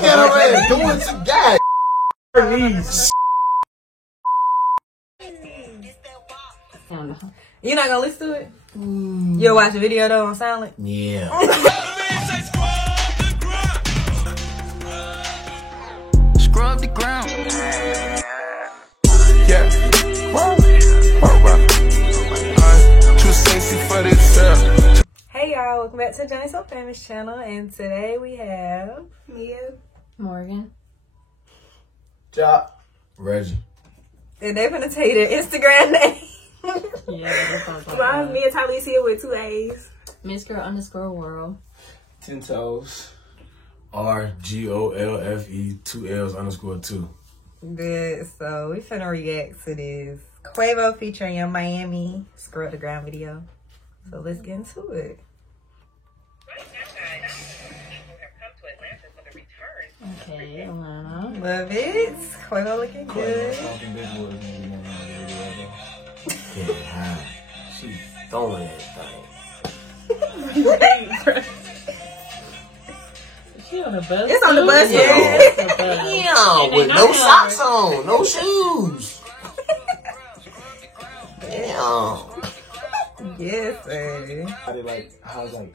Get away, doing some guy. You're not gonna listen to it? You'll watch the video though on silent? Yeah. Scrub the ground. Yeah. Too sexy for this. Hey y'all, welcome back to Johnny So Famous channel, and today we have Mia, Morgan, Job. Reggie. and they're gonna tell you their Instagram name. yeah, Mia Talisia with 2 A's. Miss Girl _world. 10 toes. RGOLFE 2Ls_2. Good, so we finna react to this Quavo featuring Young Miami Scrub the Ground video. So let's get into it. Okay, Atlanta. Love it. Quavo looking good. Getting high. She throwing that thing. She on the bus. It's on the bus, too? yeah. It's on the bus. Damn, with no socks on, no shoes. Damn. Yes, sir. I did like, I was like,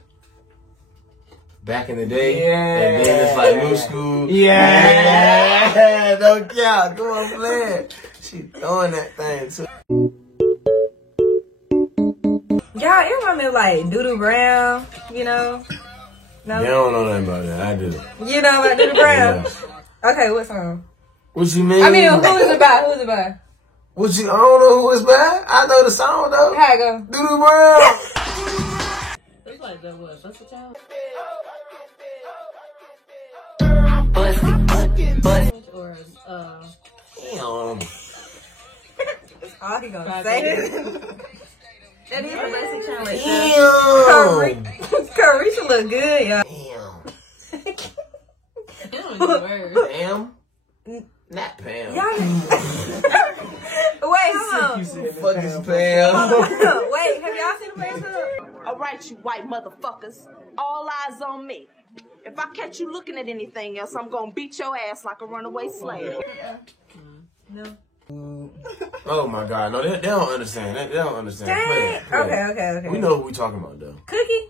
Back in the day, Yeah. and then it's like new school. Yeah. No count. Come on, play. She throwing that thing too. Y'all, it remind me of like Doodoo Brown, you know? No? They don't know nothing about that. I do. You know about Doodoo Brown? Yeah. Okay, what song? What you mean? I mean, who is it about? Who is it about? What you? I don't know who it's by. I know the song though. How it go? Doodoo Brown. It's like the what? What's the child? Or Damn. All he gonna say. That is a blessing challenge. Damn. Carisha look good, y'all. Damn. it don't even work. Pam. Not Pam. Wait, hold on. Fuck is Pam? Wait, have y'all seen the Pam Club? All right, you white motherfuckers. All eyes on me. If I catch you looking at anything else, I'm gonna beat your ass like a runaway slave. No. Oh my God! No, they don't understand. They don't understand. Dang. Play it. Okay. We know what we talking about though. Cookie?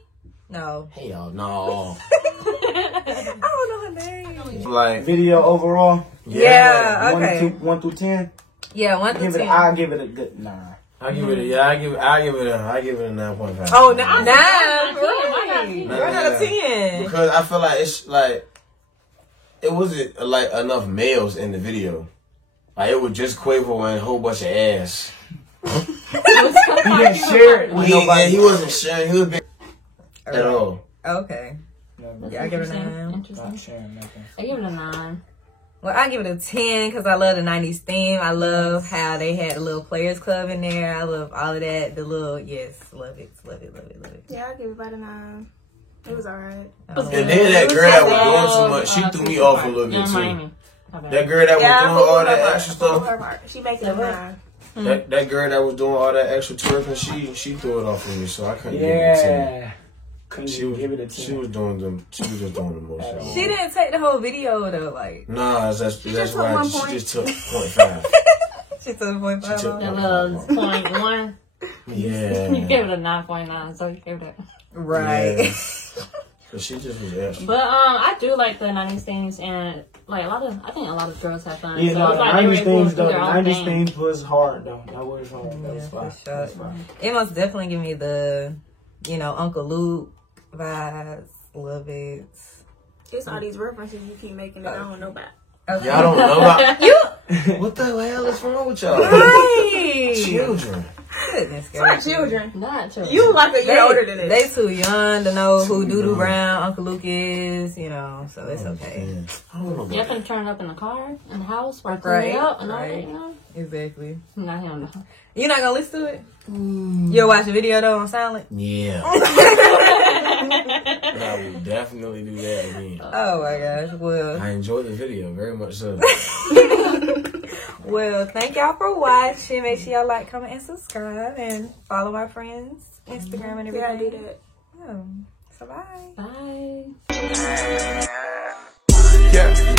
No. Hey y'all, no. I don't know her name. Like video overall. Yeah, okay. 1 through 10. Yeah, 1 through 10. I'll give it a good 9. I give it a I give it a 9.5. Oh, 9. I got 10. Right out of 10. Because I feel like it's like it wasn't like enough males in the video. Like it was just Quavo and a whole bunch of ass. He didn't share it with nobody. He wasn't sharing. He was big at all. Okay. Yeah, I give it a 9. Interesting. Not sharing nothing. I give it a 9. Well, I give it a 10 because I love the 90s theme. I love how they had a little Players Club in there. I love all of that. The little, yes, love it. Yeah, I'll give it about a 9. It was alright. And then that girl that was doing too much, she threw me off a little bit Young too. Miami. That girl that was doing all that extra stuff. She makes it a 9. That girl that was doing all that extra twerking, she threw it off of me, so I couldn't give it a 10. Yeah. Couldn't give it a 10. She was just doing the most. She didn't take the whole video though, like. Nah, that's why 1 she point. just took 0.5. She took 0.5 She took off. That little 0.1. Yeah. You gave it a 9.9, so you gave it a... Right. Yeah. Cause she just was extra. But I do like the 90s things, and like I think a lot of girls have fun. Yeah, so no, it's the like they were 90s able things to do though. The their own 90s thing. things was hard though. That was hard. That was Yeah, fine. for That was sure. fine. It must definitely give me the, Uncle Luke vibes. Love it. It's all these references you keep making that I don't know about. Okay. Y'all don't know about You what the hell is wrong with y'all? right. Children. Goodness It's not gracious. children. Not true. You like a year older than it. They too young to know who Too Doodoo young. Brown, Uncle Luke is, so it's okay. Man, I don't know You about have to turn up in the car, in the house, or Right, clean it up, and all that, right. you know? Exactly. Not him, though. You're not gonna listen to it? You'll watch the video though on silent? Yeah. I will definitely do that again. Oh my gosh. Well, I enjoyed the video very much so. well, thank y'all for watching. Make sure y'all like, comment, and subscribe, and follow my friends' Instagram and Yeah, I do everything. that. Yeah. So bye. Bye. Yeah.